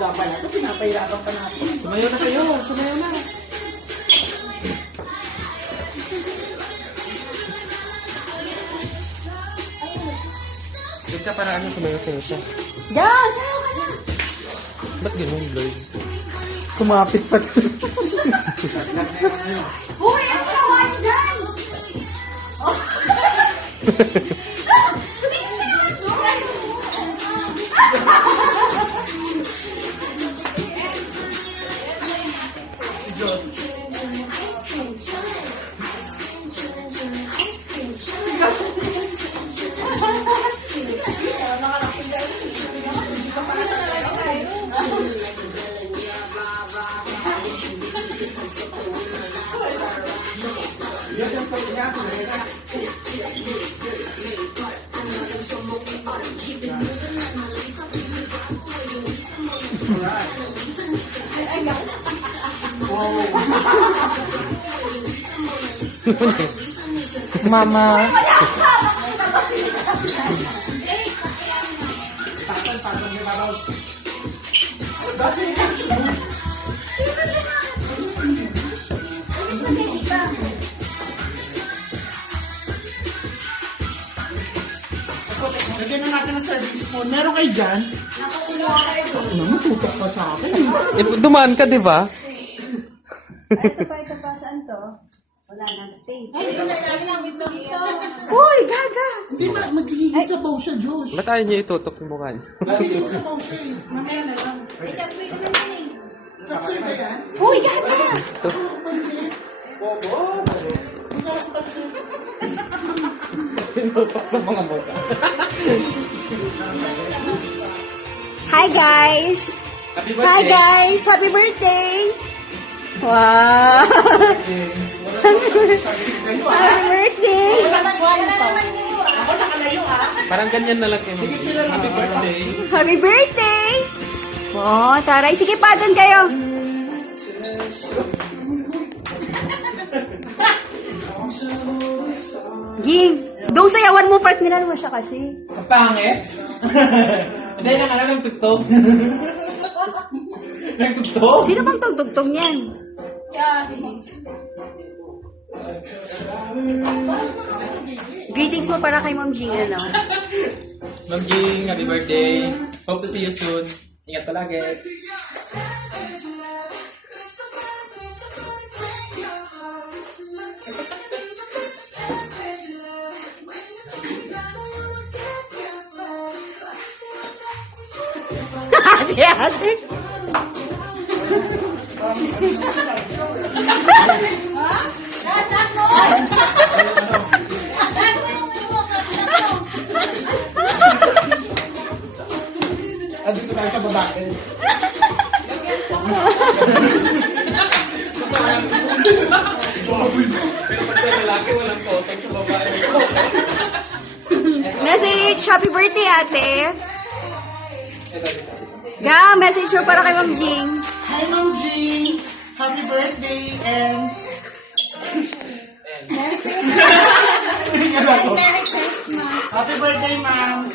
Dapat na ito, pinapahirapan pa natin. Sumayo na kayo, sumayo na. Ika para ano sumayo sa'yo siya. Diyan! Sayo ka na! Ba't ganun, Lloyd? Kumapit pa. Uy! Ang kawain dyan! Oh. Mama. Lagyan na natin ang serving spoon. Meron kayo dyan? Ano, matutok pa sa akin. Dumaan ka, di ba? Ito pa. Saan to? Wala nang space. Uy, gaga! Hindi ba, magiging sabaw siya, Josh. Ba't ayaw niya itutok yung mukha niya? Magiging sabaw siya eh. Mamaya na lang. Kapsul ba yan? Uy, gaga! Pansit? Oo. Hindi ka sa pansit. Tinutok sa mga mukha. Hi guys! Happy Hi guys! Happy birthday! Wow! Happy birthday! Ako nakalayo ah. Parang ganyan na lang kayo. Happy birthday. Happy birthday! Oh, taray. Sige pa, doon kayo. Ging, doon sayawan mo part nila naman siya kasi. Ang pangit. Hindi lang ano ng tugtog. Ng tugtog? Sino bang tugtog niyan? Greetings mo para kay Ma'am Ging, ano? Ma'am Ging, happy birthday. Hope to see you soon. Ingat palagi. Si ate. Dito tayo sa babae. Pero pag sa lalaki, walang potong sa babae. Message, happy birthday ate. Ga, message mo para kay Ma'am Ging. Hi, Ma'am Jean. Happy birthday and... Happy birthday, ma'am.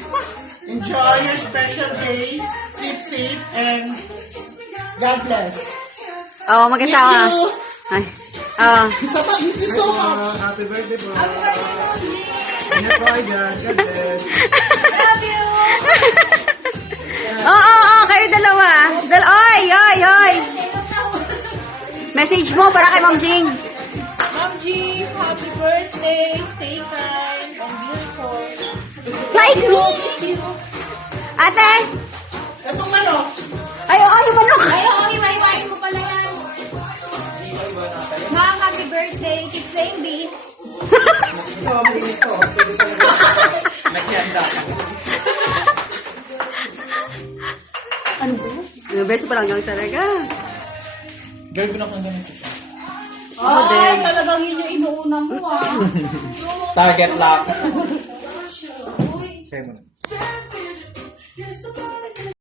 Enjoy your special day. Keep safe and God bless. Oo, mag-asawa. Miss you. Ay. Oo. Isa pa, miss you so much. Happy birthday, bro. Ingat po dyan. God bless. Oo, kayo dalawa. Oy. Message mo para kay Ma'am Ging. Ma'am G, happy birthday. Stay kind. Ang beautiful. Like me. Ate. Itong manok. Ay, oo, yung manok. Ay, oo, iwain mo pala yan. Ma'am, happy birthday. Keep saying beef. Naghihanda. Ano ba? Beso pa lang talaga. Girl ko na kung ganito siya. Ay, talagang yun yung inuuna mo ah. Target lock. Sa'yo mo na.